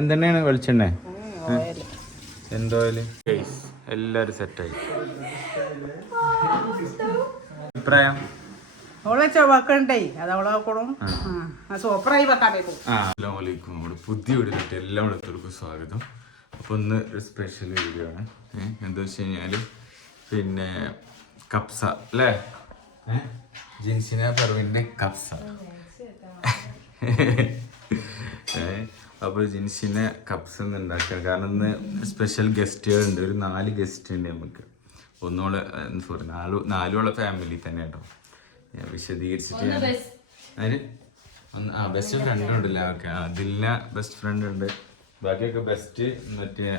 എന്തെണ്ണയാണ് വെളിച്ചെണ്ണ? എന്തോയിൽ എല്ലാരും സെറ്റായി അഭിപ്രായം? പുതിയ വീഡിയോയിട്ട് എല്ലാ ഇടത്തോൾക്കും സ്വാഗതം. അപ്പോൾ ഇന്ന് ഒരു സ്പെഷ്യൽ വീഡിയോ ആണ്. എന്താ വെച്ച് കഴിഞ്ഞാൽ പിന്നെ കപ്സ അല്ലേ? ജിൻസിനെ പറവിന്റെ കപ്സ. അപ്പോൾ ജിൻസിനെ കപ്സ് ഒന്ന് ഉണ്ടാക്കുക കാരണം ഇന്ന് സ്പെഷ്യൽ ഗസ്റ്റുകൾ ഉണ്ട് ഒരു നാല് ഗസ്റ്റ് ഉണ്ട് നമുക്ക്. ഒന്നോളെ സോറി നാലു നാലുള്ള ഫാമിലി തന്നെ കേട്ടോ. ഞാൻ വിശദീകരിച്ചിട്ട് ഞാൻ അതിന് ഒന്ന് ആ ബെസ്റ്റ് ഫ്രണ്ട് ഉണ്ടല്ല? ഓക്കെ. അതില്ല ബെസ്റ്റ് ഫ്രണ്ട് ഉണ്ട്. ബാക്കിയൊക്കെ ബെസ്റ്റ് മറ്റേ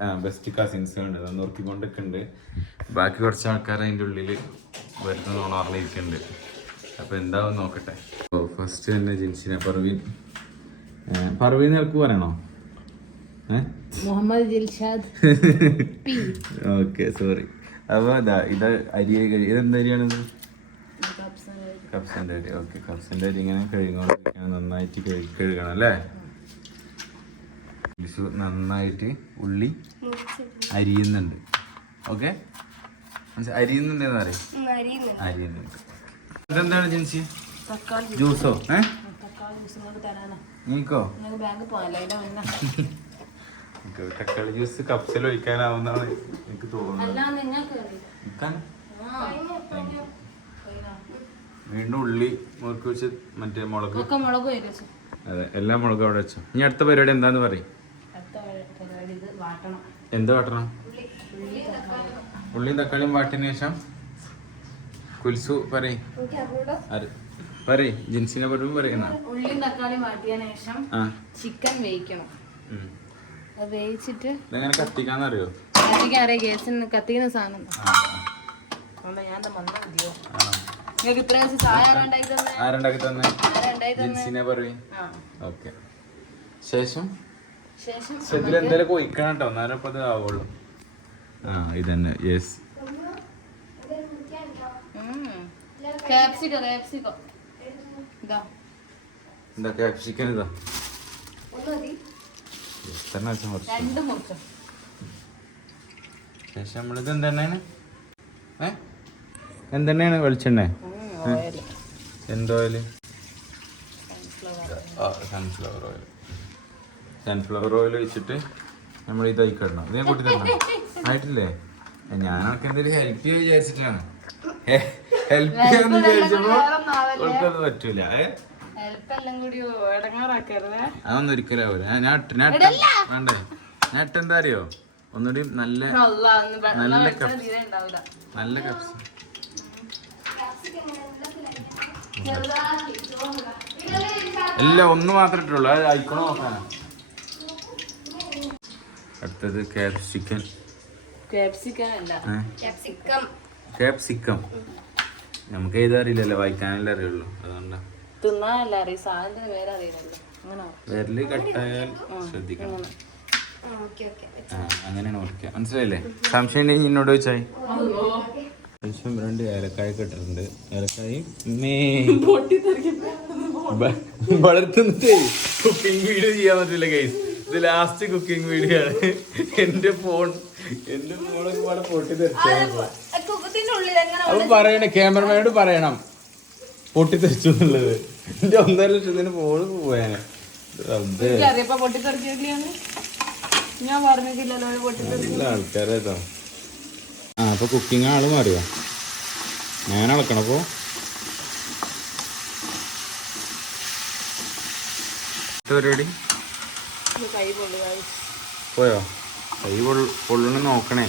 ആ ബെസ്റ്റ് കസിൻസ് ഉണ്ട് അത് നോക്കിക്കൊണ്ടൊക്കെ ഉണ്ട് ബാക്കി കുറച്ച് ആൾക്കാർ അതിന്റെ ഉള്ളിൽ വരുന്ന ഉണർന്നിരിക്കുന്നുണ്ട് അപ്പോൾ എന്താവും നോക്കട്ടെ. ഓ ഫസ്റ്റ് തന്നെ ജിൻസിനെ പർവീൻ ഏ, പർവീൻ നിനക്ക് പറയണോ? Muhammad Dilshad okay sorry. അപ്പോൾ ഇതാ ഇത് അരി കഴി ഇതെന്ത് കപ്സിന്റെ അരി. ഓക്കെ കപ്സിന്റെ അരി ഇങ്ങനെ കഴുകിക്കൊണ്ടിരിക്കണം നന്നായിട്ട് കഴുകി കഴുകണം അല്ലേ? നന്നായിട്ട് ഉള്ളി അരിയുന്നുണ്ട്. ഓക്കെ? അരിയുന്നുണ്ട് പറയും. അരിയുന്നുണ്ട്. ഇതെന്താണ് ജിൻസി? ജ്യൂസോ? ഏ? തക്കാളി ജ്യൂസ് തക്കാളി കപ്സിൽ ഒഴിക്കാനാവുന്നതാണ് എനിക്ക് തോന്നുന്നത്. വീണ്ടും ഉള്ളി മുറുക്കി വെച്ച് മറ്റേ മുളക്. അതെ എല്ലാ മുളകും അവിടെ വെച്ചു. ഇനി അടുത്ത പരിപാടി എന്താന്ന് പറയും. അടുത്ത പരിപാടി ഇത് വാട്ടണം. എന്ത് വാട്ടണം? ഉള്ളിയും തക്കാളിയും വാട്ടിന് ശേഷം കുൽസു പറയും. ആര്? പറയ് ജിൻസിനെ പറ്റും പറയുന്ന ഉള്ളിയും തക്കാളി മാറ്റിയ ശേഷം ചിക്കൻ വേവിക്കണം. അത് വേവിച്ചിട്ട് ഇതെങ്ങനെ കത്തിക്കാന്നറിയോ? കത്തിക്കാൻ അറിയാം? ഗ്യാസിന് കത്തിക്കുന്ന സാധനം. ഞാൻ മന്ദ മതിയോ നിങ്ങൾക്ക് ഇത്ര ദിവസം സഹായം ഉണ്ടായി തന്നെ? ആരുണ്ടാക്കി തന്നെ? ആരാ ഉണ്ടായി തന്നെ? ജിൻസിനെ പറയും. ആ. ഓക്കെ. ശേഷം? ശേഷം എന്തെങ്കിലും ഒഴിക്കണം കേട്ടോ എന്നാലും അപ്പൊ അത് ആവുള്ളൂ. ആ ഇതന്നെ. യെസ് എന്താ ക്യാപ്സിക്കൻ ഇതാ. ശേഷം നമ്മളിത് എന്തെണ്ണയാണ്? ഏ? എന്തെണ്ണയാണ് വെളിച്ചെണ്ണ? ഓയിൽ എന്തോയിൽ ആ സൺഫ്ലവർ ഓയിൽ സൺഫ്ലവർ ഓയിൽ വെച്ചിട്ട് നമ്മൾ ഇത് അയക്കണം ഇത് ഞാൻ കൂട്ടി തരണം ആയിട്ടില്ലേ? ഞാനൊക്കെ എന്തെങ്കിലും ഹെൽപ്പ് ചെയ്യാൻ വിചാരിച്ചിട്ടാണ്. ഹെൽപ്പ് ചെയ്യാന്ന് വിചാരിച്ചപ്പോ കൊടുക്കാൻ പറ്റൂല. ഹെൽപ്പ് എല്ലാം കൂടി ഇടങ്ങാറാക്കരുതേ. അതൊന്നും ഒരിക്കലും ആവൂല. ഞാൻ- വേണ്ടേ? ഞാൻ എന്താ അറിയോ? ഒന്നുകൂടി നല്ല അല്ലാ, നല്ല കപ്സ് നല്ല കപ്സ് എല്ലാം ഒന്ന് മാത്രമേ ഇട്ടുള്ളൂ. അത് നോക്കാനാ? അടുത്തത് ക്യാപ്സിക്കൻ ക്യാപ്സിക്കൻ അല്ല. ക്യാപ്സിക്കം നമുക്ക് ഏതാ അറിയില്ലല്ലോ വായിക്കാനല്ലേ അറിയുള്ളൂ. അതുകൊണ്ടാ. തിന്നാനല്ല അറിയാം സാധനത്തിന് പേര് അറിയില്ലല്ലോ അങ്ങനെ വിരൽ കട്ടായാൽ ശ്രദ്ധിക്കണം. ആ അങ്ങനെയാണ് ഓർക്കുക മനസ്സിലായില്ലേ? സംശയം ഉണ്ടെങ്കിൽ എന്നോട് ചോദിച്ചായി സംശയം രണ്ട് ഏലക്കായ കിട്ടുന്നുണ്ട് ഏലക്കായി മേ. വളർത്തുന്നത് കുക്കിംഗ് വീഡിയോ ചെയ്യാൻ പറ്റില്ല ഗൈസ് ഇത് ലാസ്റ്റ് കുക്കിംഗ് വീഡിയോ ആണ്. എന്റെ ഫോൺ എന്റെ ഫോണൊക്കെ പാടെ പൊട്ടി തെറിച്ചു അപ്പൊ പറയണേ ക്യാമറമാനോട് പറയണം. പൊട്ടിത്തെറിച്ചു എന്നുള്ളത്. എന്റെ ഒന്നര ലക്ഷത്തിന് പോൾ പോയാനെ. ആൾക്കാരേതാ ആ അപ്പൊ കുക്കിംഗ് ആൾ മാറിയോ. ഞാൻ അളക്കണപ്പോ. പരിപാടി പോയോ? കൈ പൊള്ളു പൊള്ളണ നോക്കണേ.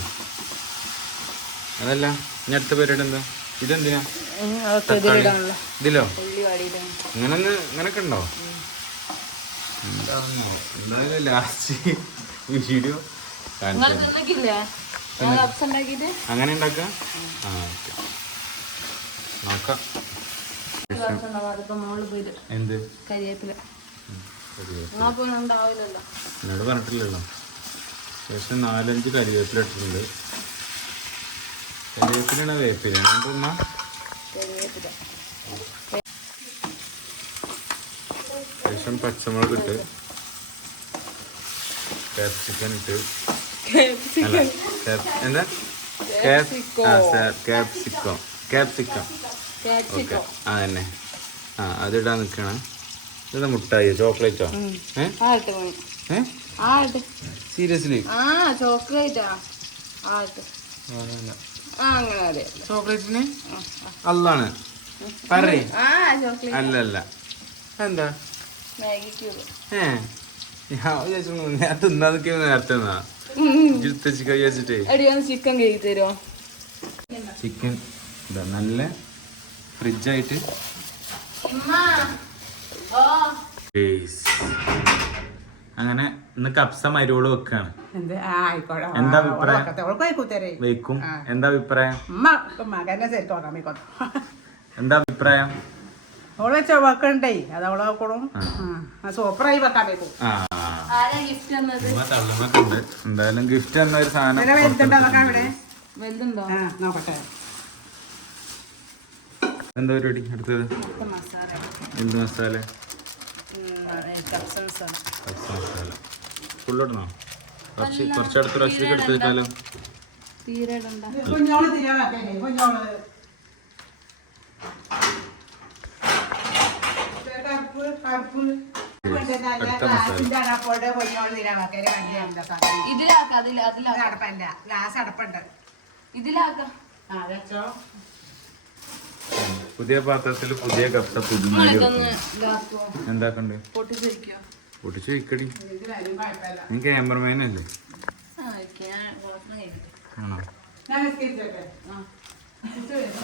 അതല്ല ഇനി അടുത്ത പരിപാടി എന്താ? ഇതെന്തിനാ? ഇതിലോ? ഉള്ളി വാടിയിട്ടാണ് ഇങ്ങനെ. ഇങ്ങനൊക്കെ ഉണ്ടോ? എന്തായാലും ലാസ്റ്റ് വീഡിയോ അങ്ങനെ ഉണ്ടാക്ക? ആ ഓക്കെ. നോക്കാം. എന്ത്? എന്നോട് പറഞ്ഞിട്ടില്ലല്ലോ. ശേഷം നാലഞ്ച് കരിവേപ്പില ഇട്ടിട്ടുണ്ട്. കരിവേപ്പിലാണ് വേപ്പില. കരിവേപ്പില ശേഷം പച്ചമുളക് ഇട്ട് ക്യാപ്സിക്കൻ ഇട്ട്. എന്താ? ക്യാപ്സിക്കോ ക്യാപ്സിക്കം ഓക്കെ ആ തന്നെ ആ അതിടാൻ നിൽക്കണം. ഇതെന്താ മുട്ടായി? ചോക്ലേറ്റോ? സീരിയസ്ലി ആ ചോക്ലേറ്റാ. ചോക്ലേറ്റിന്? അല്ലാണ് പറയേ. ആ ചോക്ലേറ്റ്. അല്ല അല്ല എന്താ ഏ. ഞാൻ വിചാരിച്ചു ഞാൻ നേരത്തെ ചിക്കൻ വിചാരിച്ചിട്ടേ. ചിക്കൻ കേക്ക് തരുമോ ചിക്കൻ ഇതാ നല്ല ഫ്രിഡ്ജായിട്ട്. അങ്ങനെ ഇന്ന് കപ്സ മരുവോൾ വെക്കാണ്. എന്ത്? അഭിപ്രായം? വെക്കും എന്താ അഭിപ്രായം? എന്താ അഭിപ്രായം? അവൾ വെക്കണ്ടേ. അത് അവളെ വെക്കണം സൂപ്പറായി വെക്കാൻ എന്തായാലും ഗിഫ്റ്റ് എന്ന ഒരു സാധനം എന്താ പരിപാടി അടുത്തത്? മസാല. എന്ത് മസാല കപ്സ മസാല കപ്സ മസാല ഫുള്ളിടണോ കുറച്ച് കുറച്ചടുത്ത് പ്രാവശ്യത്തേക്ക് എടുത്ത് വെച്ചാലോ? അടുത്ത മസാല. ഇതിലാക്ക. പുതിയ പാത്രത്തിൽ പുതിയ കപ്പ ഇതാക്കുവോ? എന്താക്കണ്ട്? പൊട്ടിച്ചു വെക്കടി. നീ ക്യാമറമാനല്ലേ ആ ഞാൻ കുഴപ്പം കഴിക്കട്ടെ ആണോ?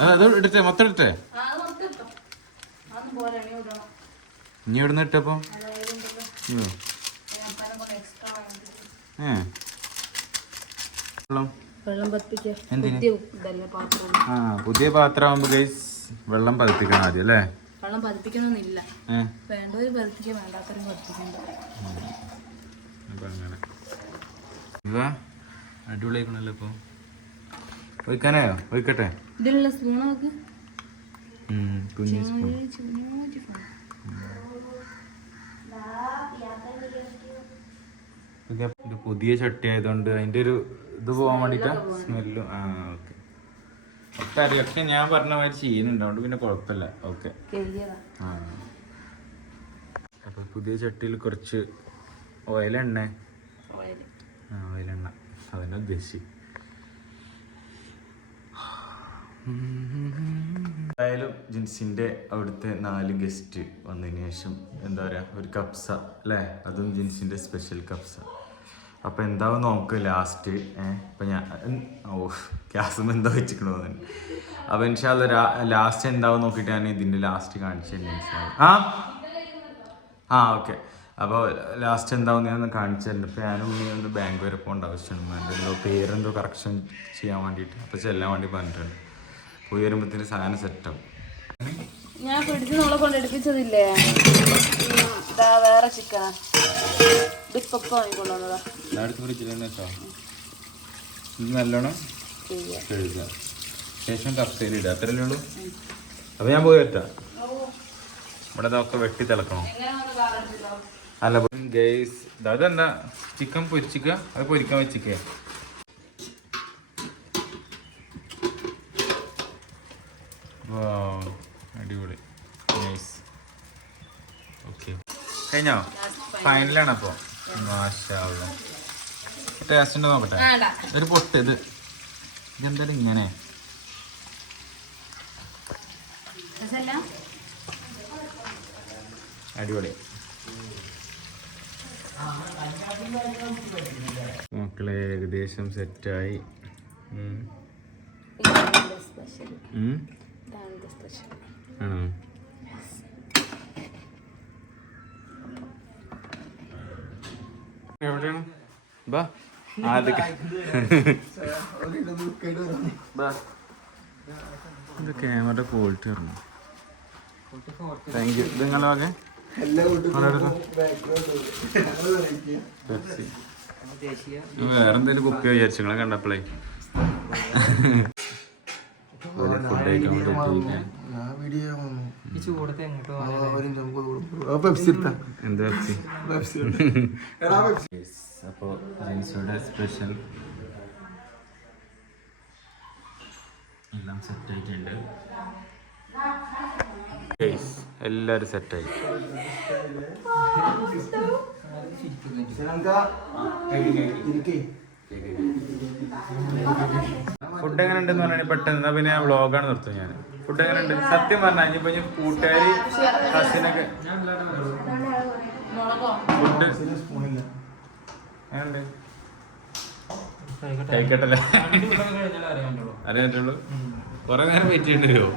അത് ഇടട്ടെ മൊത്തം ഇടട്ടെ. ഇനി എവിടെ നിന്ന് ഇട്ടപ്പോ? ഏ. വെള്ളം. വെള്ളം പത്തിക്കുക പുതിയ പുതിയ പാത്രം ആകുമ്പോ ഗൈസ് വെള്ളം പതിപ്പിക്കണം ആദ്യം അല്ലേ? വെള്ളം പതിപ്പിക്കണമെന്നില്ല ഏ? വേണ്ടവര് പതിപ്പിക്കുക വേണ്ടാത്തവരും പതിപ്പിക്കണ്ട. അപ്പൊ അങ്ങനെ. ഇതാ. അടിപൊളിയാക്കണല്ലോ ഇപ്പൊ. ഒഴിക്കാനായോ? ഒഴിക്കട്ടെ? ഇതിലുള്ള സ്പൂൺ നോക്ക് കുഞ്ഞ് പുതിയ ചട്ടി ആയതുകൊണ്ട് അതിന്റെ ഒരു ഇത് പോകാൻ വേണ്ടിട്ടാ സ്മെല്ലും ആ അറിയൊക്കെ ഞാൻ പറഞ്ഞ മാതിരി ചെയ്യുന്നുണ്ട്. അതുകൊണ്ട് പിന്നെ കുഴപ്പമില്ല. ഓക്കെ ആ. അപ്പൊ പുതിയ ചട്ടിയിൽ കുറച്ച് ഓയിലെണ്ണ ഓയിൽ ആ ഓയിലെണ്ണ അതന്നെ ഉദ്ദേശിച്ച് എന്തായാലും ജിൻസിന്റെ അവിടുത്തെ നാല് ഗസ്റ്റ് വന്നതിന് ശേഷം എന്താ പറയാ ഒരു കപ്സ അല്ലേ? അതും ജിൻസിന്റെ സ്പെഷ്യൽ കപ്സ. അപ്പൊ എന്താവും നോക്ക് ലാസ്റ്റ് ഏഹ് ഞാൻ ഓ ഗ്യാസും എന്താ വെച്ചിക്കണോ തന്നെ അപ്പൊ ഇൻഷാല്ല ലാസ്റ്റ് എന്താവും നോക്കിയിട്ട് ഞാൻ ഇതിന്റെ ലാസ്റ്റ് കാണിച്ചു മനസ്സിലാവും ആ? ആ ഓക്കെ അപ്പോൾ ലാസ്റ്റ് എന്താവും ഞാൻ ഒന്ന് കാണിച്ചു തരുന്നുണ്ട് ഇപ്പോൾ ഞാനും ഇനി ഒന്ന് ബാങ്ക് വരെ പോകേണ്ട ആവശ്യമുണ്ട് എന്റെ എന്തോ പേരെന്തോ കറക്ഷൻ ചെയ്യാൻ വേണ്ടിയിട്ട്. അപ്പോൾ ചെല്ലാൻ വേണ്ടി പറഞ്ഞിട്ടുണ്ട്. പോയി വരുമ്പോഴത്തേന് സാധനം സെറ്റാവും ഞാൻ പിടിച്ച് നമ്മളെ കൊണ്ട് എടുപ്പിച്ചതില്ലേ? ഇതാ വേറെ ചിക്കനാ ഇതിപ്പൊക്കെ വാങ്ങിക്കൊണ്ടുവന്നതാ അടുത്ത് ഫ്രിഡ്ജിൽ തന്നെ വെച്ചോ ഇത് നല്ലോണം ശരിയാ കഴുകുക ശേഷം കപ്പയിൽ ഇടുക. അത്രയല്ലേ ഉള്ളൂ? അപ്പൊ ഞാൻ പോയി വെറ്റാം ഇവിടെ ഇതൊക്കെ വെട്ടി തിളക്കണം. അല്ല ഗേസ് അതെന്താ ചിക്കൻ പൊരിച്ചിക്ക? അത് പൊരിക്കാൻ വെച്ചിക്കേ. അടിപൊളി. Nice okay. കഴിഞ്ഞോ? ഫൈനലാണ് അപ്പോൾ മാഷാവുള്ള ടേസ്റ്റ് ഉണ്ടോ നോക്കട്ടെ? ഒരു പൊട്ട് ഇത്. ഇതെന്തായാലും ഇങ്ങനെ? അടിപൊളി. മക്കളെ ഏകദേശം സെറ്റായി. ആണോ? എവിടെയാണ്? ബാ ഇത് ക്യാമറ ക്വാളിറ്റി പറഞ്ഞു താങ്ക് യു ഇത് നിങ്ങളെ വേറെ എന്തെങ്കിലും കുപ്പി വിചാരിച്ചു. നിങ്ങളെ കണ്ടപ്പോളേ. ഫുഡ് കഴിക്കാൻ വേണ്ടി വീഡിയോ വന്നു. ഒരു നമുക്ക് കൊടുക്കും. ആ പെപ്സി എടുത്താ. എന്താ വെച്ച് പെപ്സി എടുത്താ. എടാ പെപ്സി അപ്പോൾ ജെൻസിയുടെ സ്പെഷ്യൽ എല്ലാം സെറ്റ് ആയിട്ടുണ്ട്. എല്ലാവരും സെറ്റായി ഫുഡ് എങ്ങനെ ഉണ്ടെന്ന് പറഞ്ഞാൽ പെട്ടെന്ന്. എന്നാ പിന്നെ വ്ളോഗാണ് നിർത്തും ഞാൻ ഫുഡ് എങ്ങനെ ഉണ്ട് സത്യം പറഞ്ഞാൽ ഇനിയിപ്പോ ഇനി കൂട്ടുകാരി കസിനൊക്കെ ഫുഡ്. എങ്ങനെയുണ്ട്? കഴിക്കട്ടല്ലേ അറിയാൻ പറ്റുള്ളൂ കുറെ നേരം വെയിറ്റ് ചെയ്യേണ്ടി വരുമോ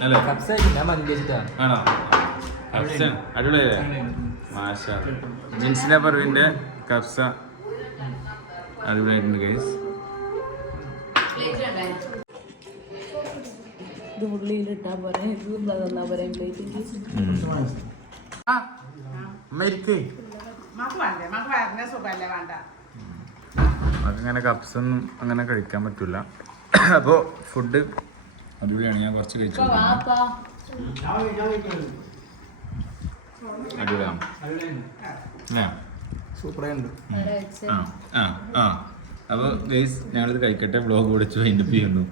ഞാൻ കപ്സ അടിപൊളിയല്ലേ? മാഷ ജിൻസിനെ പറവിന്റെ കബ്സ അടിപൊളിയായിട്ടുണ്ട് ഗൈസ് ഇത് ഉള്ളിയിലിട്ടാ പോരെ ഇത് തന്നാ പോരെ അങ്ങനെ കപ്സ് ഒന്നും അങ്ങനെ കഴിക്കാൻ പറ്റൂല. അപ്പോൾ ഫുഡ് അടിപൊളിയാണ് ഞാൻ കുറച്ച് കഴിച്ചു. അടിപൊളിയാണ്. ആ ആ അപ്പോൾ ഗൈസ് ഞങ്ങളിത് കഴിക്കട്ടെ ബ്ലോഗ് ഓടിച്ചു അതിന്റെ ചെയ്യുന്നു.